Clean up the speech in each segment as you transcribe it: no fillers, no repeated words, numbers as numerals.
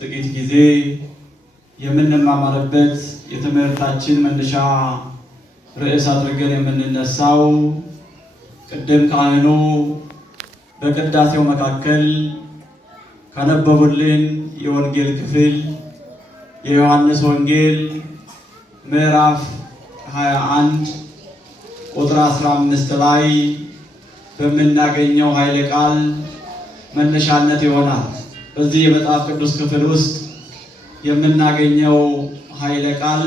ጥቂት ጊዜ የምንማማርበት የትምህርታችን መነሻ ርዕስ አድርገን የምንነሳው ቅድም ካህኑ በቅዳሴው መካከል ካነበቡልን የወንጌል ክፍል የዮሐንስ ወንጌል ምዕራፍ 21 ቁጥር 15 ላይ በምናገኘው ኃይለ ቃል መነሻነት ይሆናል። በዚህ የመጽሐፍ ቅዱስ ክፍል ውስጥ የምናገኘው ኃይለ ቃል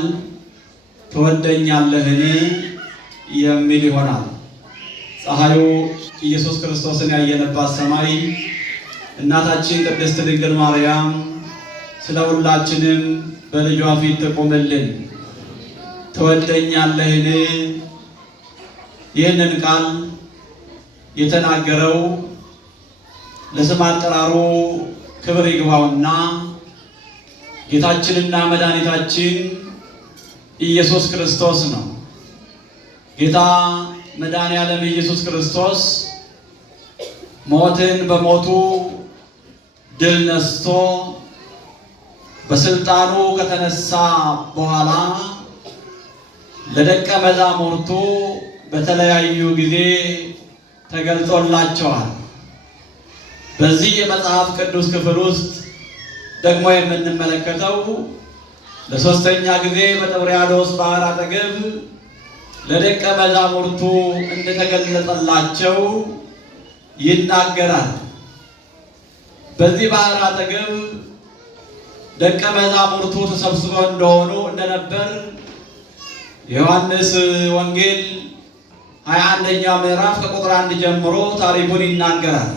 ትወደኛለህን የሚል ይሆናል። ፀሐዩ ኢየሱስ ክርስቶስን ያየነባት ሰማይ እናታችን ቅድስት ድንግል ማርያም ስለ ሁላችንም በልጇ ፊት ትቆምልን። ትወደኛለህን? ይህንን ቃል የተናገረው ለስም አጠራሩ ክብር ይግባውና ጌታችንና መድኃኒታችን ኢየሱስ ክርስቶስ ነው። ጌታ መድኃኔዓለም ኢየሱስ ክርስቶስ ሞትን በሞቱ ድል ነስቶ በስልጣኑ ከተነሳ በኋላ ለደቀ መዛሙርቱ በተለያዩ ጊዜ ተገልጾላቸዋል። በዚህ የመጽሐፍ ቅዱስ ክፍል ውስጥ ደግሞ የምንመለከተው ለሶስተኛ ጊዜ በጥብርያዶስ ባህር አጠገብ ለደቀ መዛሙርቱ እንደተገለጸላቸው ይናገራል። በዚህ ባህር አጠገብ ደቀ መዛሙርቱ ተሰብስበው እንደነበር የዮሐንስ ወንጌል 21ኛ ምዕራፍ ከቁጥር 1 ጀምሮ ታሪኩን ይናገራል።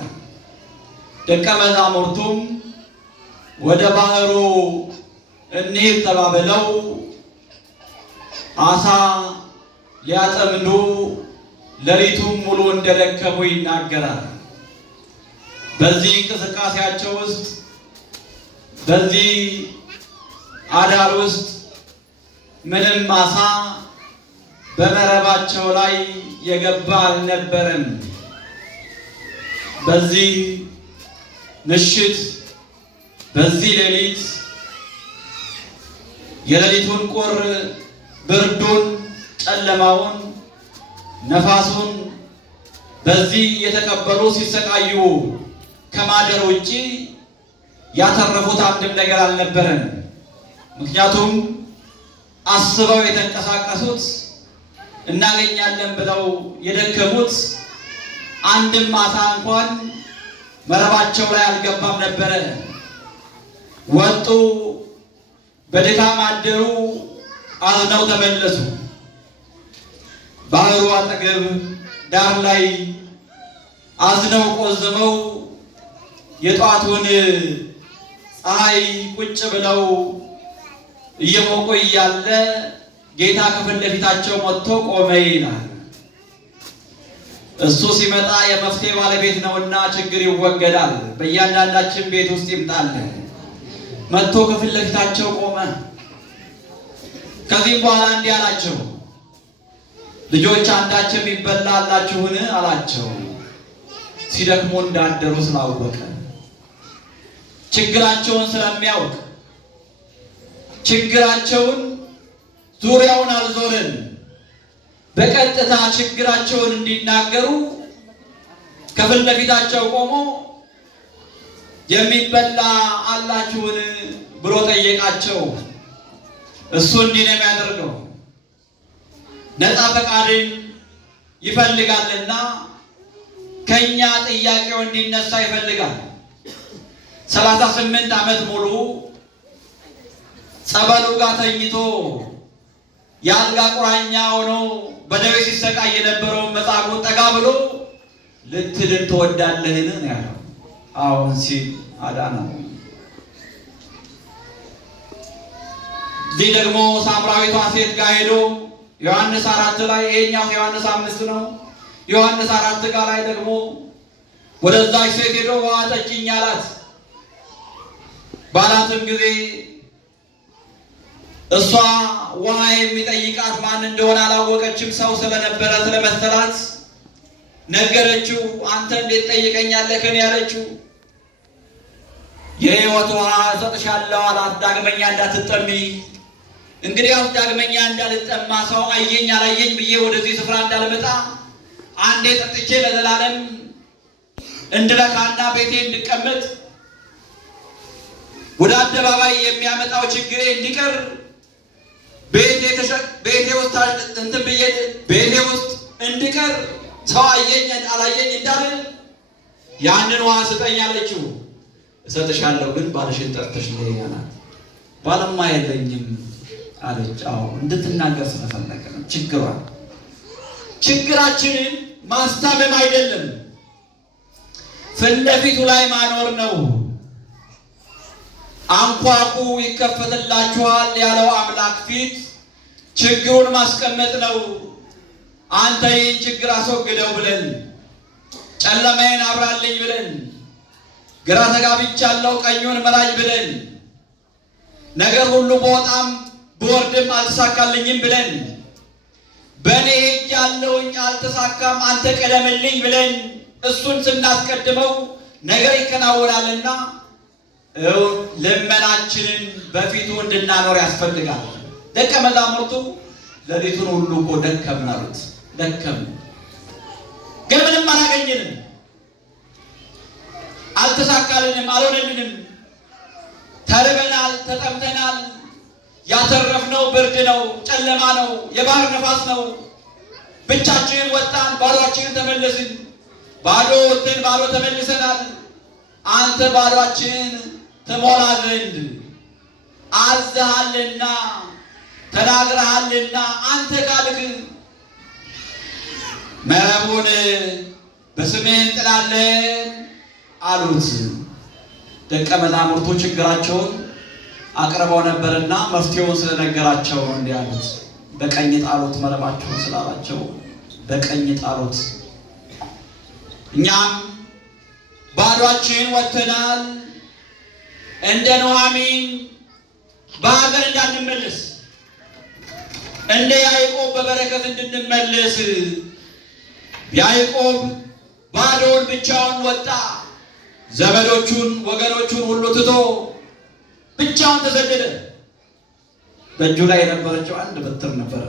ደቀ መዛሙርቱም ወደ ባህሩ እንሂድ ተባብለው አሳ ሊያጠምዱ ሌሊቱን ሙሉ እንደደከሙ ይናገራል። በዚህ እንቅስቃሴያቸው ውስጥ በዚህ አዳር ውስጥ ምንም አሳ በመረባቸው ላይ የገባ አልነበረም። በዚህ ምሽት በዚህ ሌሊት የሌሊቱን ቁር ብርዱን፣ ጨለማውን፣ ነፋሱን በዚህ የተቀበሉ ሲሰቃዩ ከማደር ውጪ ያተረፉት አንድም ነገር አልነበረም። ምክንያቱም አስበው የተንቀሳቀሱት እናገኛለን ብለው የደከሙት አንድም አሳ እንኳን መረባቸው ላይ አልገባም ነበረ። ወጡ፣ በድካም አደሩ፣ አዝነው ተመለሱ። ባህሩ አጠገብ ዳር ላይ አዝነው ቆዝመው የጧቱን ፀሐይ ቁጭ ብለው እየሞቁ እያለ ጌታ ከፊት ለፊታቸው መጥቶ ቆመ ይላል። እሱ ሲመጣ የመፍትሄ ባለቤት ነውና ችግር ይወገዳል። በእያንዳንዳችን ቤት ውስጥ ይምጣል። መጥቶ ከፊት ለፊታቸው ቆመ። ከዚህም በኋላ እንዲህ አላቸው፣ ልጆች አንዳችን የሚበላ አላችሁን አላቸው። ሲደክሙ እንዳደሩ ስላወቀ ችግራቸውን ስለሚያውቅ ችግራቸውን ዙሪያውን አልዞርን በቀጥታ ችግራቸውን እንዲናገሩ ከፊት ለፊታቸው ቆሞ የሚበላ አላችሁን ብሎ ጠየቃቸው። እሱ እንዲህ ነው የሚያደርገው፣ ነፃ ፈቃድን ይፈልጋልና ከኛ ጥያቄው እንዲነሳ ይፈልጋል። 38 ዓመት ሙሉ ጸበሉ ጋር ተኝቶ የአልጋ ቁራኛ ሆኖ በደዌ ሲሰቃይ የነበረውን መጻጉዕን ጠጋ ብሎ ልትድን ትወዳለህን ነው ያለው። አሁን ሲል አዳነው። እዚህ ደግሞ ሳምራዊቷ ሴት ጋር ሄዶ ዮሐንስ 4 ላይ ይሄኛው ዮሐንስ 5 ነው። ዮሐንስ 4 ጋር ላይ ደግሞ ወደዛች ሴት ሄዶ ውሃ ጠጪኝ አላት። ባላትም ጊዜ እሷ ውሃ የሚጠይቃት ማን እንደሆነ አላወቀችም። ሰው ስለነበረ ስለመሰላት ነገረችው። አንተ እንዴት ጠይቀኛለህ ከኔ ያለችው። የሕይወት ውሃ እሰጥሻለሁ አላት። ዳግመኛ እንዳትጠሚ። እንግዲያውስ ዳግመኛ እንዳልጠማ ሰው አየኝ አላየኝ ብዬ ወደዚህ ስፍራ እንዳልመጣ አንዴ ጠጥቼ ለዘላለም እንድረካና ቤቴ እንድቀመጥ ወደ አደባባይ የሚያመጣው ችግሬ እንዲቀር ቤቴ ውስጥ እንድቀር ሰው አየኝ አላየኝ እንዳልል ያንን ውሃ ስጠኝ አለችው። እሰጥሻለሁ ግን ባልሽን ጠርተሽ ነይ አላት። ባልማ የለኝም አለች። አዎ እንድትናገር ስለፈለገ ነው። ችግራችንን ማስታመም አይደለም፣ ፊት ለፊቱ ላይ ማኖር ነው። አንኳኩ ይከፈትላችኋል ያለው አምላክ ፊት ችግሩን ማስቀመጥ ነው። አንተ ይህን ችግር አስወግደው ብለን፣ ጨለማዬን አብራልኝ ብለን፣ ግራ ተጋብቻለሁ ቀኙን መራኝ ብለን፣ ነገር ሁሉ በወጣም በወርድም አልተሳካልኝም ብለን፣ በእኔ ሄጃለሁኝ አልተሳካም አንተ ቀደምልኝ ብለን እሱን ስናስቀድመው ነገር ይከናወናልና ልመናችንን በፊቱ እንድናኖር ያስፈልጋል። ደቀ መዛሙርቱ ሌሊቱን ሁሉ እኮ ደከምን አሉት። ደከምን ግን ምንም አላገኘንም፣ አልተሳካልንም፣ አልሆነልንም። ተርበናል፣ ተጠምተናል። ያተረፍነው ብርድ ነው፣ ጨለማ ነው፣ የባህር ነፋስ ነው። ብቻችንን ወጣን፣ ባዶአችንን ተመለስን። ባዶ ወጥተን ባዶ ተመልሰናል። አንተ ባዶአችንን ትሞላ ዘንድ አዝሃልና ተናግረሃልና አንተ ካልክ መረቡን በስምህ እንጥላለን አሉት። ደቀ መዛሙርቱ ችግራቸውን አቅርበው ነበርና መፍትሄውን ስለነገራቸው እንዲህ አሉት። በቀኝ ጣሉት መረባቸውን ስላላቸው በቀኝ ጣሉት። እኛም ባዶአችንን ወጥተናል። እንደ ኑኃሚን በሀገር እንዳንመለስ፣ እንደ ያዕቆብ በበረከት እንድንመለስ። ያዕቆብ ባዶውን ብቻውን ወጣ። ዘመዶቹን ወገኖቹን ሁሉ ትቶ ብቻውን ተሰደደ። በእጁ ላይ የነበረችው አንድ በትር ነበረ።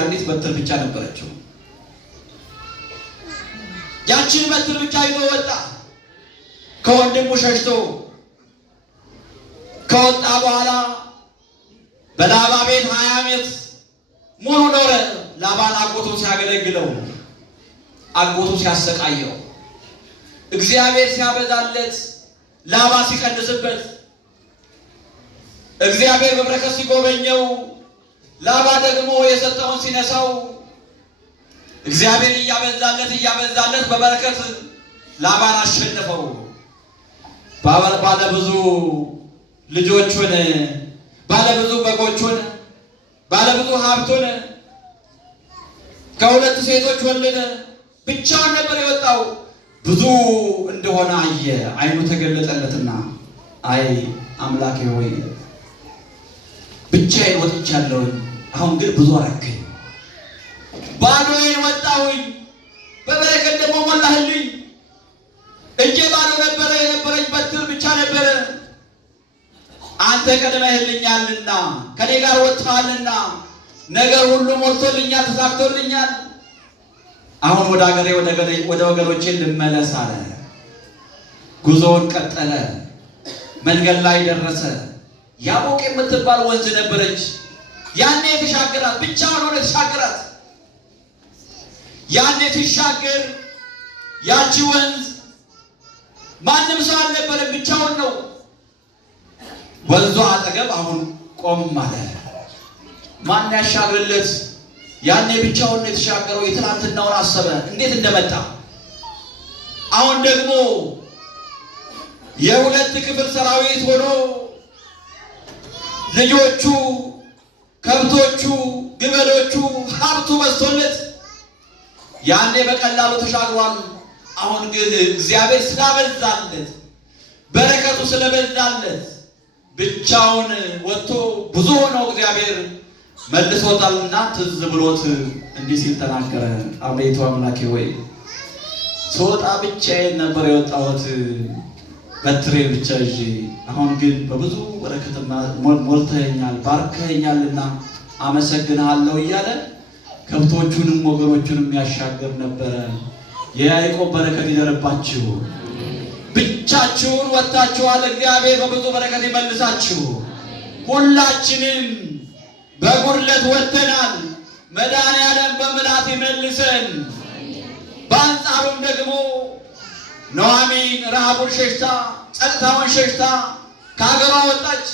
አንዲት በትር ብቻ ነበረችው። ያችን በትር ብቻ ይዞ ወጣ። ከወንድሙ ሸሽቶ ከወጣ በኋላ በላባ ቤት 20 ዓመት ሙሉ ኖረ። ላባን አጎቱ ሲያገለግለው፣ አጎቱ ሲያሰቃየው፣ እግዚአብሔር ሲያበዛለት፣ ላባ ሲቀንስበት፣ እግዚአብሔር በበረከት ሲጎበኘው፣ ላባ ደግሞ የሰጠውን ሲነሳው፣ እግዚአብሔር እያበዛለት በበረከት ላባን አሸነፈው። ባለ ብዙ ልጆቹን፣ ባለ ብዙ በጎቹን፣ ባለ ብዙ ሀብቱን ከሁለት ሴቶች ወለደ። ብቻውን ነበር የወጣው። ብዙ እንደሆነ አየ። ዓይኑ ተገለጠለትና አይ አምላኬ ሆይ ብቻዬን ወጥቻለሁኝ፣ አሁን ግን ብዙ አረከኝ። ባዶዬን ወጣሁኝ፣ በበረከት ደግሞ ሞላህልኝ። እጄ ባዶ ነበረ፣ የነበረኝ በትር ብቻ ነበረ። አንተ ቀድመህልኛልና ከኔ ጋር ወጥተሃልና ነገር ሁሉ ሞልቶልኛል፣ ተሳክቶልኛል። አሁን ወደ ሀገሬ ወደ ወገኖቼ ልመለስ አለ። ጉዞውን ቀጠለ። መንገድ ላይ ደረሰ። ያቦቅ የምትባል ወንዝ ነበረች። ያኔ የተሻገራት ብቻውን ሆነ የተሻገራት። ያኔ ትሻገር ያቺ ወንዝ ማንም ሰው አልነበረም፣ ብቻውን ነው። ወንዙ አጠገብ አሁን ቆም አለ። ማን ያሻግርለት? ያኔ ብቻውን ነው የተሻገረው። የትናንትናውን አሰበ እንዴት እንደመጣ። አሁን ደግሞ የሁለት ክፍል ሰራዊት ሆኖ ልጆቹ፣ ከብቶቹ፣ ግመሎቹ፣ ሀብቱ በዝቶለት ያኔ በቀላሉ ተሻግሯል። አሁን ግን እግዚአብሔር ስላበዛለት፣ በረከቱ ስለበዛለት ብቻውን ወጥቶ ብዙ ሆነው እግዚአብሔር መልሶታልና ትዝ ብሎት እንዲህ ሲል ተናገረ። አቤቱ አምላኬ ሆይ ስወጣ ብቻዬን ነበር የወጣሁት፣ በትሬ ብቻ ይዤ አሁን ግን በብዙ በረከት ሞልተኸኛል ባርከኸኛልና አመሰግንሃለሁ እያለ ከብቶቹንም ወገኖቹንም ያሻገር ነበረ። የያዕቆብ በረከት ይደርባችሁ። ብቻችሁን ወጥታችኋል፣ እግዚአብሔር በብዙ በረከት ይመልሳችሁ። ሁላችንም በጉድለት ወጥተናል፣ መድኃኔዓለም በምላት ይመልሰን። በአንጻሩም ደግሞ ኑኃሚን ረሃቡን ሸሽታ ጸጥታውን ሸሽታ ከሀገሯ ወጣች።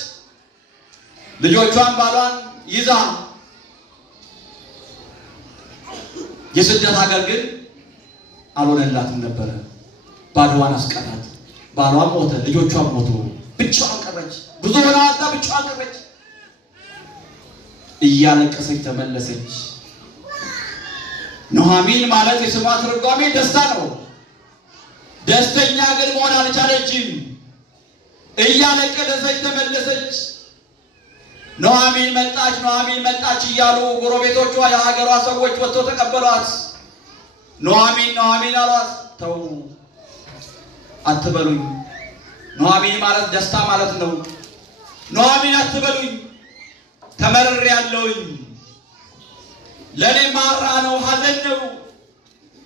ልጆቿን ባሏን ይዛ የስደት ሀገር ግን አልሆነላትም ነበረ። ባዶዋን አስቀራት። ባሏን ሞተ፣ ልጆቿን ሞቱ፣ ብቻዋን ቀረች። ብዙ ሆና ወጣ፣ ብቻዋን ቀረች። እያለቀሰች ተመለሰች። ኑኃሚን ማለት የስሟ ትርጓሜ ደስታ ነው። ደስተኛ ግን መሆን አልቻለችም። እያለቀሰች ተመለሰች። ኑኃሚን መጣች፣ ኑኃሚን መጣች እያሉ ጎረቤቶቿ የሀገሯ ሰዎች ወጥተው ተቀበሏት። ኑኃሚን ኑኃሚን አሏት። ተው አትበሉኝ። ኑኃሚን ማለት ደስታ ማለት ነው። ኑኃሚን አትበሉኝ፣ ተመርሬያለሁኝ። ለኔ ማራ ነው፣ ሐዘን ነው።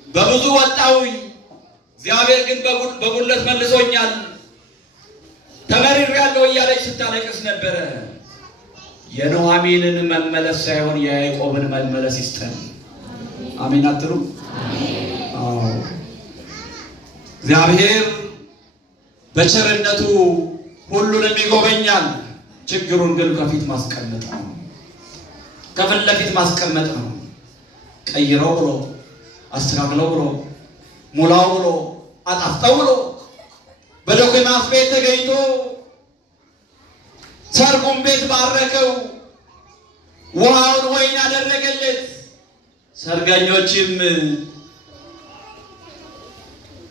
በብዙ ወጣሁኝ፣ እግዚአብሔር ግን በጉድለት መልሶኛል። ተመርሬያለሁ እያለች ስታለቅስ ነበረ። የኑኃሚንን መመለስ ሳይሆን የያዕቆብን መመለስ ይስጠን። አሜን አትሉ? አዎ። እግዚአብሔር በቸርነቱ ሁሉንም ይጎበኛል። ችግሩን ግን ከፊት ማስቀመጥ ነው፣ ከፊት ለፊት ማስቀመጥ ነው። ቀይረው ብሎ አስተካክለው ብሎ ሙላው ብሎ አጣፍጠው ብሎ በዶክመንት ቤት ተገኝቶ ሰርጉን ቤት ባረከው፣ ውሃውን ወይን አደረገለት። ሰርገኞችም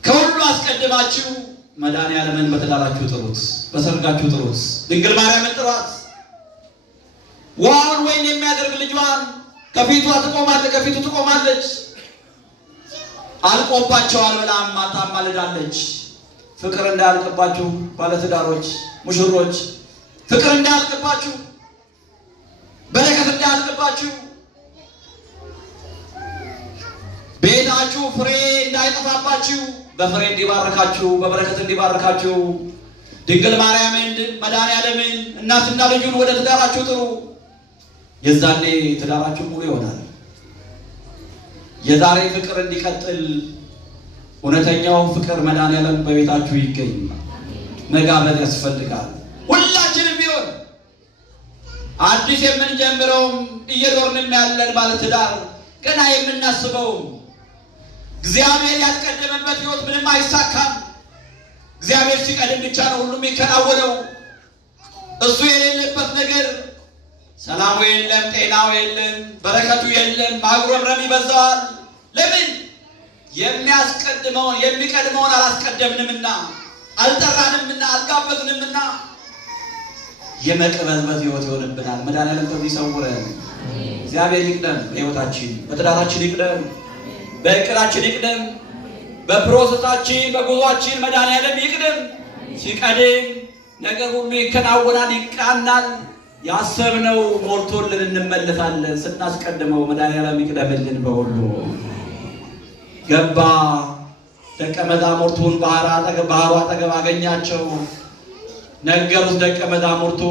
ከሁሉ አስቀድማችሁ መድኃኔዓለምን በትዳራችሁ ጥሩት፣ በሰርጋችሁ ጥሩት። ድንግል ማርያምን ጥሯት። ውሃውን ወይን የሚያደርግ ልጇን ከፊቱ ትቆማለች። አልቆባቸዋል ብላም ታማልዳለች። ፍቅር እንዳያልቅባችሁ ባለትዳሮች ሙሽሮች፣ ፍቅር እንዳያልቅባችሁ፣ በረከት እንዳያልቅባችሁ፣ ቤታችሁ ፍሬ እንዳይጠፋባችሁ፣ በፍሬ እንዲባርካችሁ፣ በበረከት እንዲባርካችሁ ድንግል ማርያምን መድኃኔዓለምን እናትና ልጁን ወደ ትዳራችሁ ጥሩ። የዛኔ ትዳራችሁ ሙሉ ይሆናል። የዛሬ ፍቅር እንዲቀጥል እውነተኛው ፍቅር መድኃኔዓለም በቤታችሁ ይገኝ። መጋበዝ ያስፈልጋል። ሁላችንም ቢሆን አዲስ የምንጀምረውም እየኖርንም ያለን ማለት ትዳር ገና የምናስበው እግዚአብሔር ያስቀደመበት ሕይወት ምንም አይሳካም። እግዚአብሔር ሲቀድም ብቻ ነው ሁሉም የሚከናወነው። እሱ የሌለበት ነገር ሰላሙ የለም፣ ጤናው የለም፣ በረከቱ የለም፣ ማጉረምረም ይበዛዋል። ለምን? የሚቀድመውን አላስቀደምንምና፣ አልጠራንምና፣ አልጋበዝንምና የመቅበዝበዝ ሕይወት ይሆንብናል። መድኃኔዓለም ከዚህ ይሰውረን። እግዚአብሔር ይቅደም፣ በሕይወታችን በትዳራችን ይቅደም፣ በእቅዳችን ይቅደም፣ በፕሮሰሳችን በጉዟችን መድኃኔዓለም ይቅደም። ሲቀድም ነገር ሁሉ ይከናወናል፣ ይቃናል። ያሰብነው ሞልቶልን እንመለሳለን። ስናስቀድመው መድኃኔዓለም ይቅደምልን። በሁሉ ገባ። ደቀ መዛሙርቱን ባህሩ አጠገብ አገኛቸው። ነገሩት ደቀ መዛሙርቱ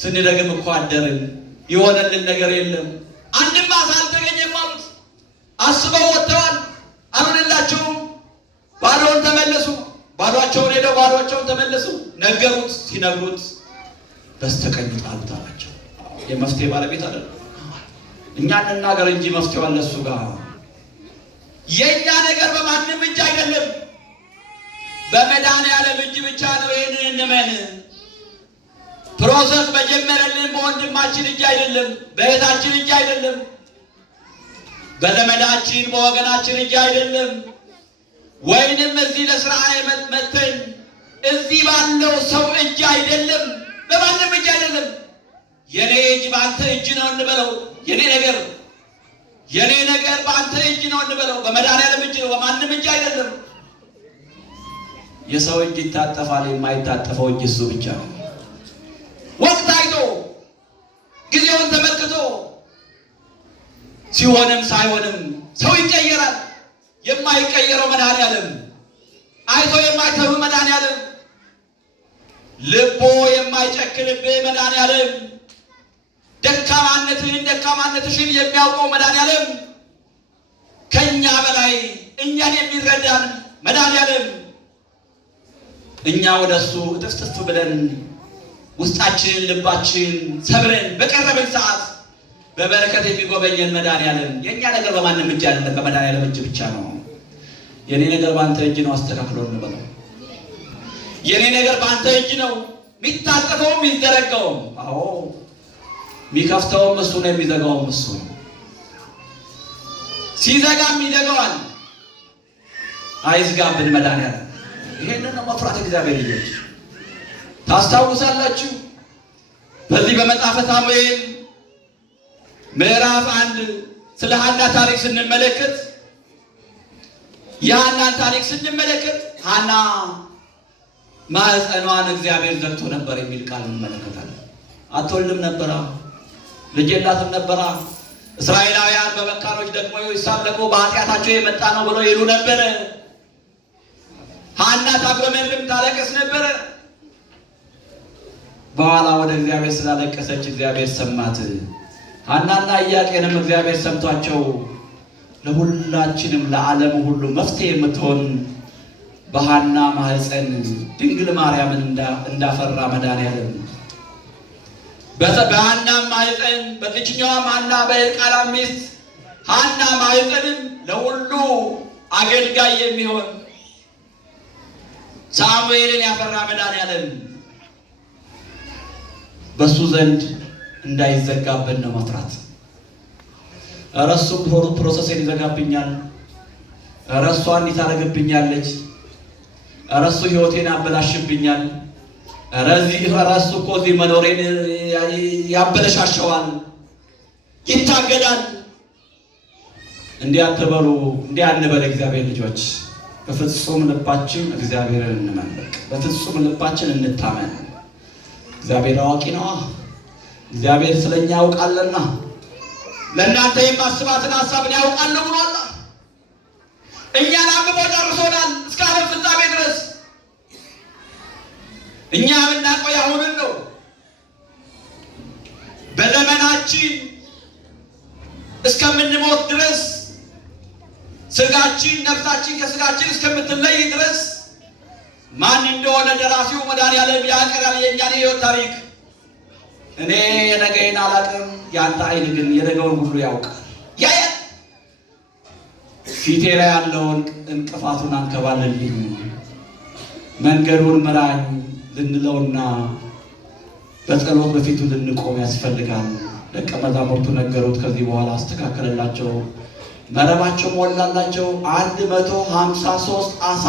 ስንደግም እኮ አደርን፣ የሆነልን ነገር የለም፣ አንድም ዓሣ አልተገኘም አሉት። አስበው ወጥተዋል፣ አልሆነላቸውም። ባዶውን ተመለሱ። ባዶአቸውን ሄደው ባዶአቸውን ተመለሱ። ነገሩት። ሲነግሩት በስተቀኝ ጣሉት አላቸው። የመፍትሄ ባለቤት አይደለም። እኛ እንናገር እንጂ መፍትሄው አለ እሱ ጋር። የኛ ነገር በማንም እጅ አይደለም፣ በመድኃኔዓለም እጅ ብቻ ነው። ይህንን እንመን። ፕሮሰስ በጀመረልን በወንድማችን እጅ አይደለም፣ በእህታችን እጅ አይደለም፣ በዘመዳችን በወገናችን እጅ አይደለም። ወይንም እዚህ ለስራ መተን እዚህ ባለው ሰው እጅ አይደለም፣ በማንም እጅ አይደለም። የኔ እጅ በአንተ እጅ ነው እንበለው። የኔ ነገር በአንተ እጅ ነው እንበለው። በመድኃኔዓለም እጅ ነው፣ በማንም እጅ አይደለም። የሰው እጅ ይታጠፋል፣ የማይታጠፈው እጅ እሱ ብቻ ነው። ወቅት አይቶ ጊዜውን ተመልክቶ ሲሆንም ሳይሆንም ሰው ይቀየራል። የማይቀየረው መድኃኒዓለም፣ አይቶ የማይተው መድኃኒዓለም፣ ልቦ የማይጨክንብህ መድኃኒዓለም፣ ደካማነትሽን የሚያውቀው መድኃኒዓለም፣ ከኛ በላይ እኛን የሚረዳን መድኃኒዓለም፣ እኛ ወደሱ እጥፍጥፍ ብለን ውስጣችን ልባችን ሰብረን በቀረብን ሰዓት በበረከት የሚጎበኘን መድኃኒዓለም። የኛ ነገር በማንም እጅ አይደለም፣ በመድኃኒዓለም እጅ ብቻ ነው። የኔ ነገር በአንተ እጅ ነው፣ አስተካክሎ እንበለው። የኔ ነገር በአንተ እጅ ነው፣ የሚታጠፈውም የሚዘረጋውም። አዎ የሚከፍተውም እሱ ነው፣ የሚዘጋውም እሱ ነው። ሲዘጋም ይዘጋዋል። አይዝጋብን መድኃኒዓለም። ይሄንን ነው መፍራት እግዚአብሔር ልጆች። ታስታውሳላችሁ በዚህ በመጽሐፈ ሳሙኤል ምዕራፍ 1 ስለ ሐና ታሪክ ስንመለከት የሐናን ታሪክ ስንመለከት ሐና ማህፀኗን እግዚአብሔር ዘግቶ ነበር የሚል ቃል እንመለከታለን። አትወልድም ነበራ፣ ልጅ የላትም ነበራ። እስራኤላውያን በመካኖች ደግሞ ይሳለቁ በኃጢአታቸው የመጣ ነው ብለው ይሉ ነበረ። ሐና ታጉረመርም ታለቅስ ነበረ። በኋላ ወደ እግዚአብሔር ስላለቀሰች እግዚአብሔር ሰማት። ሐናና ኢያቄንም እግዚአብሔር ሰምቷቸው ለሁላችንም ለዓለም ሁሉ መፍትሄ የምትሆን በሐና ማህፀን ድንግል ማርያምን እንዳፈራ መድኃኒዓለም በሐና ማህፀን በትችኛዋ ሐና በኤልቃና ሚስት ሐና ማህፀንም ለሁሉ አገልጋይ የሚሆን ሳሙኤልን ያፈራ መድኃኒዓለም በሱ ዘንድ እንዳይዘጋብን ነው መፍራት። ኧረ እሱ ፕሮሰሴን ይዘጋብኛል፣ ኧረ እሷ እንዲህ ታደርግብኛለች፣ ኧረ እሱ ህይወቴን ያበላሽብኛል፣ ኧረ እሱ እኮ እዚህ መኖሬን ያበለሻሸዋል፣ ይታገዳል። እንዲህ አትበሉ፣ እንዲህ አንበል። እግዚአብሔር ልጆች በፍጹም ልባችን እግዚአብሔርን እንመልክ፣ በፍጹም ልባችን እንታመን። እግዚአብሔር አዋቂ ነዋ። እግዚአብሔር ስለኛ ያውቃልና ለእናንተ የማስባትን ሐሳብን ያውቃል ብሏል። እኛን አብቦ ጨርሶናል እስከ ዓለም ፍጻሜ ድረስ። እኛ የምናውቀው ያሁንን ነው። በዘመናችን እስከምንሞት ድረስ ስጋችን ነፍሳችን ከስጋችን እስከምትለይ ድረስ ማን እንደሆነ ደራሲው መድኃኒዓለም ያቀራል የእኛን የሕይወት ታሪክ። እኔ የነገዬን አላውቅም፣ ያንተ ዓይን ግን የነገውን ሁሉ ያውቃል ያያል። ፊቴ ላይ ያለውን እንቅፋቱን አንከባልልኝ፣ መንገዱን ምራኝ ልንለውና በጸሎት በፊቱ ልንቆም ያስፈልጋል። ደቀ መዛሙርቱ ነገሩት። ከዚህ በኋላ አስተካከለላቸው፣ መረባቸው ሞላላቸው። 153 ዓሣ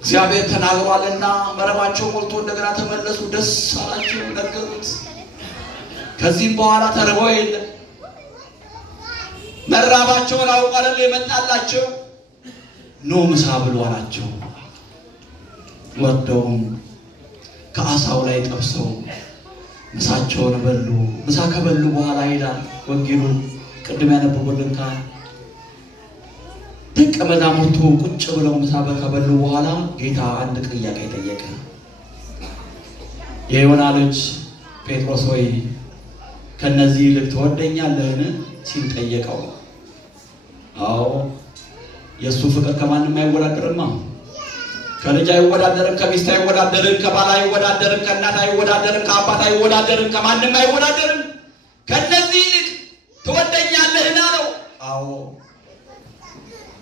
እግዚአብሔር ተናግሯልና መረባቸው ሞልቶ እንደገና ተመለሱ። ደስ አላቸው፣ ነገሩት። ከዚህም በኋላ ተርበው የለም መራባቸውን አውቀዋል የመጣላቸው። ኑ ምሳ ብሉ አላቸው። ወደውም ከዓሣው ላይ ጠብሰው ምሳቸውን በሉ። ምሳ ከበሉ በኋላ ይላል ወንጌሉን ቅድም ያነበብኩልን ካል ደቀ መዛሙርቱ ቁጭ ብለው ምሳ ከበሉ በኋላ ጌታ አንድ ጥያቄ ጠየቀ። የዮና ልጅ ጴጥሮስ ሆይ ከነዚህ ይልቅ ትወደኛለህን ሲል ጠየቀው። አዎ የእሱ ፍቅር ከማንም አይወዳደርማ። ከልጅ አይወዳደርም፣ ከሚስት አይወዳደርም፣ ከባል አይወዳደርም፣ ከእናት አይወዳደርም፣ ከአባት አይወዳደርም፣ ከማንም አይወዳደርም። ከነዚህ ይልቅ ትወደኛለህን አለው። አዎ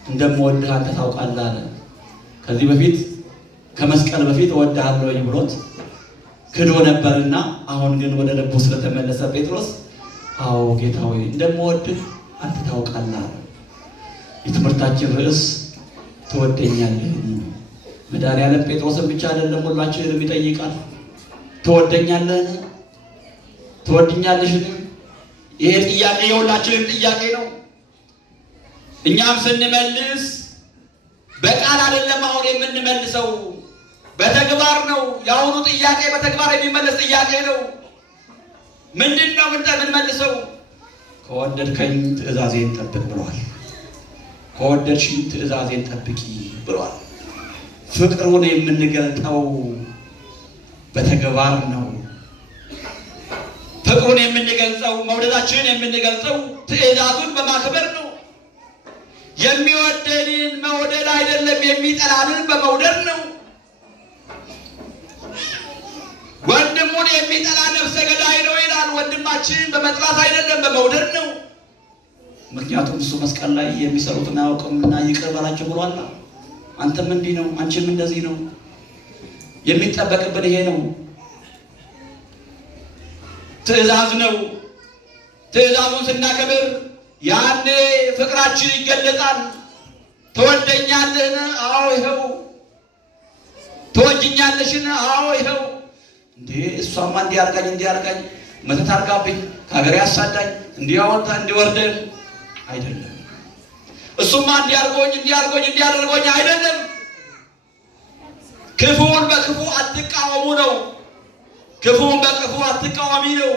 እንደምወድህ አንተ ታውቃለህ አለ። ከዚህ በፊት ከመስቀል በፊት እወድሃለሁ ብሎት ክዶ ነበርና አሁን ግን ወደ ልቡ ስለተመለሰ ጴጥሮስ አዎ ጌታ ሆይ እንደምወድህ አንተ ታውቃለህ አለ። የትምህርታችን ርዕስ ትወደኛለህን? መድኃኒዓለም ጴጥሮስን ብቻ አይደለም ሁላችንንም ይጠይቃል። ትወደኛለህን? ትወድኛለሽን? ይሄ ጥያቄ የሁላችንም ጥያቄ ነው። እኛም ስንመልስ በቃል አይደለም አሁን የምንመልሰው፣ በተግባር ነው። የአሁኑ ጥያቄ በተግባር የሚመለስ ጥያቄ ነው። ምንድነው የምንመልሰው? ከወደድከኝ ትእዛዜን ጠብቅ ብሏል። ከወደድሽኝ ትእዛዜን ጠብቂ ብሏል። ፍቅሩን የምንገልጠው በተግባር ነው። ፍቅሩን የምንገልጸው መውደዳችንን የምንገልጸው ትእዛዙን በማክበር ነው። የሚወደንን መውደድ አይደለም፣ የሚጠላንን በመውደድ ነው። ወንድሙን የሚጠላ ነፍሰ ገዳይ ነው ይላል። ወንድማችንን በመጥላት አይደለም፣ በመውደድ ነው። ምክንያቱም እሱ መስቀል ላይ የሚሰሩትን አያውቅምና ይቅር በላቸው ብሏል። አንተም እንዲህ ነው፣ አንቺም እንደዚህ ነው። የሚጠበቅብን ይሄ ነው። ትእዛዝ ነው። ትእዛዙን ስናከብር ያኔ ፍቅራችን ይገለጻል። ትወደኛለህን? አዎ ይኸው። ትወጂኛለሽን? አዎ ይኸው። እንዴ እሷማ እንዲያርጋኝ መተት አርጋብኝ ከሀገር ያሳዳኝ እንዲያወጣ እንዲወርደን አይደለም። እሱማ እንዲያደርጎኝ አይደለም። ክፉውን በክፉ አትቃወሙ ነው። ክፉውን በክፉ አትቃወሚ ነው።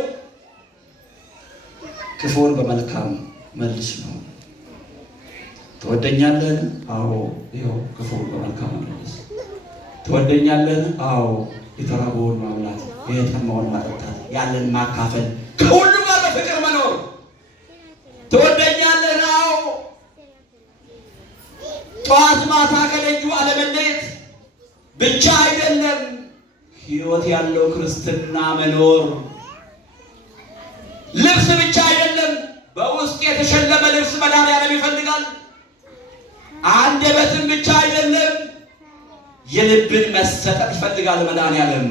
ክፉውን በመልካም መልስ ነው። ትወደኛለህን? አዎ ይኸው። ክፉውን በመልካም መልስ። ትወደኛለህን? አዎ። የተራበውን ማብላት፣ የተጠማውን ማጠጣት፣ ያለን ማካፈል፣ ከሁሉ ጋር በፍቅር መኖር። ትወደኛለህን? አዎ። ጠዋት ማታ ከልጁ አለመለየት ብቻ አይደለም ሕይወት ያለው ክርስትና መኖር። ልብስ ብቻ አይደለም፣ በውስጥ የተሸለመ ልብስ መድኃኒዓለም ይፈልጋል። አንደበትን ብቻ አይደለም፣ የልብን መሰጠት ይፈልጋል መድኃኒዓለም።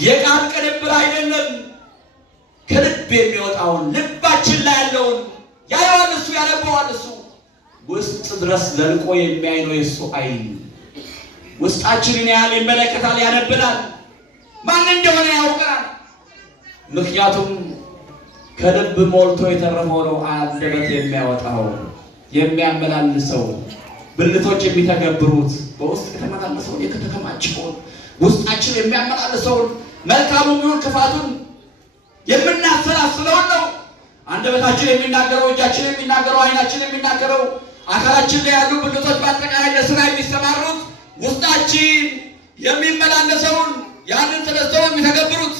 የቃል ቅንብር አይደለም፣ ከልብ የሚወጣውን ልባችን ላይ ያለውን ያየዋል እሱ፣ ያነበዋል እሱ። ውስጥ ድረስ ዘልቆ የሚያይ ነው የእሱ ዓይን። ውስጣችንን ያህል ይመለከታል፣ ያነብናል፣ ማን እንደሆነ ያውቃል። ምክንያቱም ከልብ ሞልቶ የተረፈው ነው አንደበት የሚያወጣው የሚያመላልሰው፣ ብልቶች የሚተገብሩት በውስጥ የተመላለሰውን የተከማቸውን ውስጣችን የሚያመላልሰውን መልካሙን ይሁን ክፋቱን የምናሰላስለውን ነው። አንደበታችን የሚናገረው፣ እጃችን የሚናገረው፣ ዓይናችን የሚናገረው፣ አካላችን ላይ ያሉ ብልቶች በአጠቃላይ ለስራ የሚሰማሩት ውስጣችን የሚመላለሰውን ያንን ተነስተው የሚተገብሩት።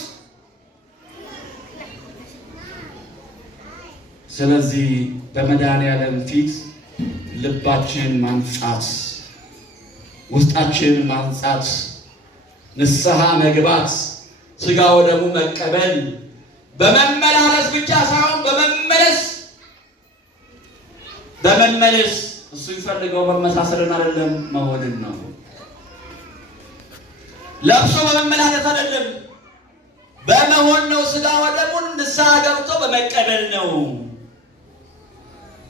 ስለዚህ በመድኃኒዓለም ፊት ልባችን ማንጻት፣ ውስጣችን ማንጻት፣ ንስሐ መግባት፣ ሥጋ ወደሙ መቀበል፣ በመመላለስ ብቻ ሳይሆን በመመለስ እሱ ይፈልገው መመሳሰልን አይደለም መሆንን ነው። ለብሶ በመመላለስ አይደለም በመሆን ነው። ሥጋ ወደሙን ንስሐ ገብቶ በመቀበል ነው።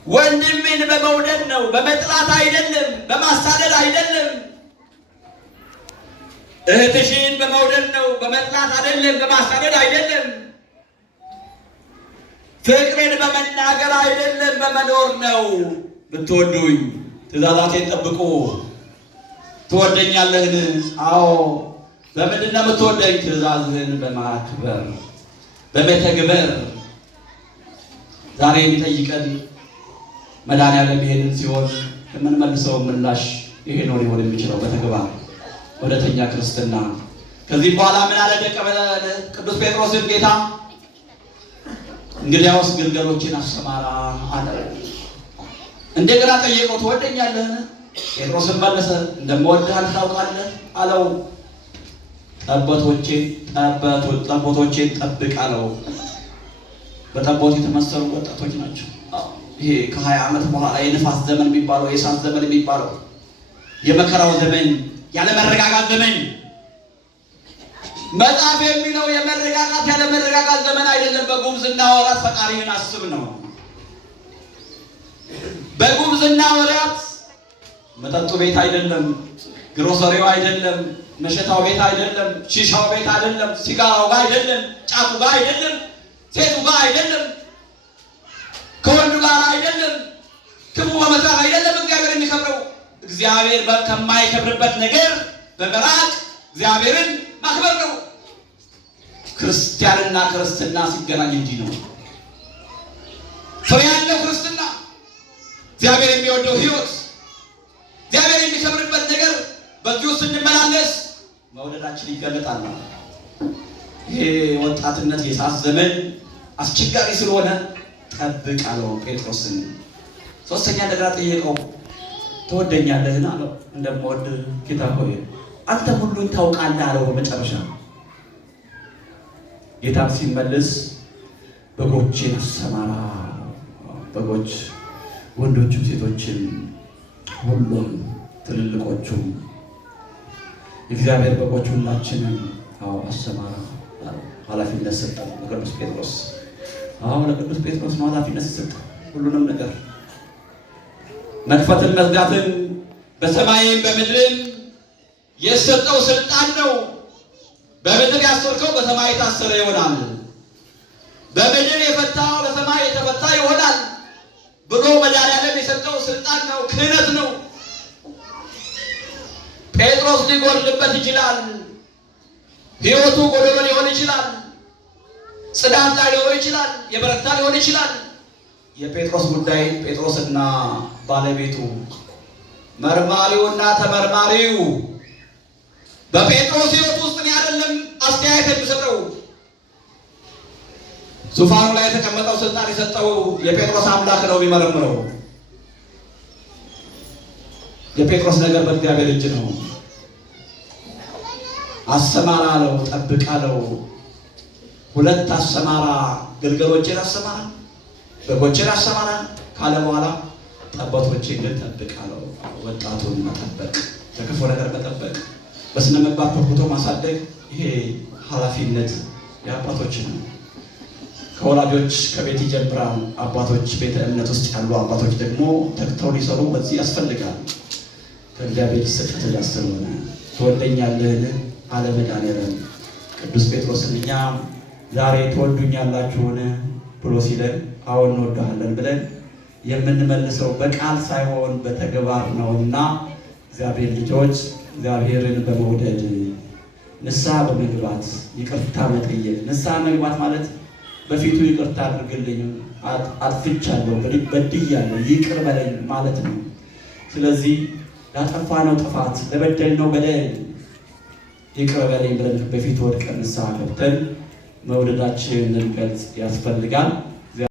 ወንድምን በመውደድ ነው፣ በመጥላት አይደለም፣ በማሳደድ አይደለም። እህትሽን በመውደድ ነው፣ በመጥላት አይደለም፣ በማሳደድ አይደለም። ፍቅርን በመናገር አይደለም፣ በመኖር ነው። ብትወዱኝ ትእዛዛቴን ጠብቁ። ትወደኛለህን? አዎ። በምንድን ነው የምትወደኝ? ትእዛዝህን በማክበር በመተግበር። ዛሬ የሚጠይቀን መድኃኒዓለም ይሄንን ሲሆን የምንመልሰው ምላሽ ይሄ ነው ሊሆን የሚችለው በተግባር እውነተኛ ክርስትና። ከዚህ በኋላ ምን አለ ቅዱስ ጴጥሮስን ጌታ? እንግዲያውስ ግልገሎችን አሰማራ አለ። እንደገና ጠየቀው፣ ትወደኛለህን? ጴጥሮስን መለሰ፣ እንደምወድህ ታውቃለህ አለው። ጠቦቶቼን ጠብቅ አለው። በጠቦት የተመሰሉ ወጣቶች ናቸው። ይሄ ከ20 ዓመት በኋላ የንፋስ ዘመን የሚባለው የእሳት ዘመን የሚባለው የመከራው ዘመን፣ ያለመረጋጋት ዘመን። መጽሐፍ የሚለው የመረጋጋት ያለመረጋጋት ዘመን አይደለም። በጉብዝና ወራት ፈጣሪህን አስብ ነው። በጉብዝና ወራት መጠጡ ቤት አይደለም፣ ግሮሰሪው አይደለም፣ መሸታው ቤት አይደለም፣ ሺሻው ቤት አይደለም፣ ሲጋራው ጋር አይደለም፣ ጫቱ ጋር አይደለም፣ ሴቱ ጋር አይደለም፣ ከወንዱ ጋር አይደለም፣ ክፉ በመስራት አይደለም እግዚአብሔር የሚከብረው። እግዚአብሔር ከማይከብርበት ነገር በመራቅ እግዚአብሔርን ማክበር ነው። ክርስቲያንና ክርስትና ሲገናኝ እንጂ ነው ፍሬ ያለው ክርስትና፣ እግዚአብሔር የሚወደው ሕይወት፣ እግዚአብሔር የሚከብርበት ነገር በዚሁ ስንመላለስ መውደዳችን ይገለጣል። ይሄ ወጣትነት የእሳት ዘመን አስቸጋሪ ስለሆነ ጠብቅ አለው ጴጥሮስን። ሶስተኛ እንደገና ጠየቀው፣ ትወደኛለህን አለው። እንደምወድ ጌታ ሆይ አንተ ሁሉን ታውቃለህ አለው። በመጨረሻ ጌታም ሲመልስ በጎቼን አሰማራ። በጎች ወንዶችም ሴቶችም ሁሉም ትልልቆቹም የእግዚአብሔር በጎች ሁላችንም አሰማራ ኃላፊነት ሰጠው ለቅዱስ ጴጥሮስ። ለቅዱስ ጴጥሮስ ነው ኃላፊነት ሰጠው ሁሉንም ነገር መክፈትን መዝጋትን በሰማይም በምድርም የሰጠው ስልጣን ነው። በምድር ያሰርከው በሰማይ የታሰረ ይሆናል፣ በምድር የፈታው በሰማይ የተፈታ ይሆናል ብሎ መድኃኒዓለም የሰጠው ስልጣን ነው፣ ክህነት ነው። ጴጥሮስ ሊጎድልበት ይችላል፣ ሕይወቱ ጎደሎ ሊሆን ይችላል፣ ጽዳት ላይ ሊሆን ይችላል፣ የበረታ ሊሆን ይችላል። የጴጥሮስ ጉዳይ ጴጥሮስና ባለቤቱ መርማሪውና ተመርማሪው በጴጥሮስ ሕይወት ውስጥ አይደለም አስተያየት የሚሰጠው። ዙፋኑ ላይ የተቀመጠው ስልጣን የሰጠው የጴጥሮስ አምላክ ነው የሚመረምረው። የጴጥሮስ ነገር በእግዚአብሔር እጅ ነው። አሰማራ አለው፣ ጠብቅ አለው። ሁለት አሰማራ፣ ግልገሎችን አሰማራ፣ በጎችን አሰማራ ካለ በኋላ ጠቦቶችን ግን ጠብቅ አለው። ወጣቱን መጠበቅ፣ ከክፉ ነገር መጠበቅ፣ በስነ ምግባር ኮትኩቶ ማሳደግ፣ ይሄ ኃላፊነት የአባቶች ነው። ከወላጆች ከቤት ይጀምራል። አባቶች ቤተ እምነት ውስጥ ያሉ አባቶች ደግሞ ተግተው ሊሰሩ በዚህ ያስፈልጋል። ከእግዚአብሔር ይሰጠት ያስተውነ ትወደኛለህን አለ መድኃኒዓለም ቅዱስ ጴጥሮስን። እኛ ዛሬ ትወዱኛላችሁን ብሎ ሲለን አዎ እንወዳለን ብለን የምንመልሰው በቃል ሳይሆን በተግባር ነውና እግዚአብሔር ልጆች እግዚአብሔርን በመውደድ ንስሐ በመግባት ይቅርታ መጠየቅ። ንስሐ መግባት ማለት በፊቱ ይቅርታ አድርግልኝ፣ አጥፍቻለሁ፣ በድያለሁ፣ ይቅር በለኝ ማለት ነው። ስለዚህ ያጠፋነው ጥፋት ለበደልነው በደል ይቅር በለኝ ብለን በፊቱ ወድቀን ንስሐ ገብተን መውደዳችንን ልንገልጽ ያስፈልጋል።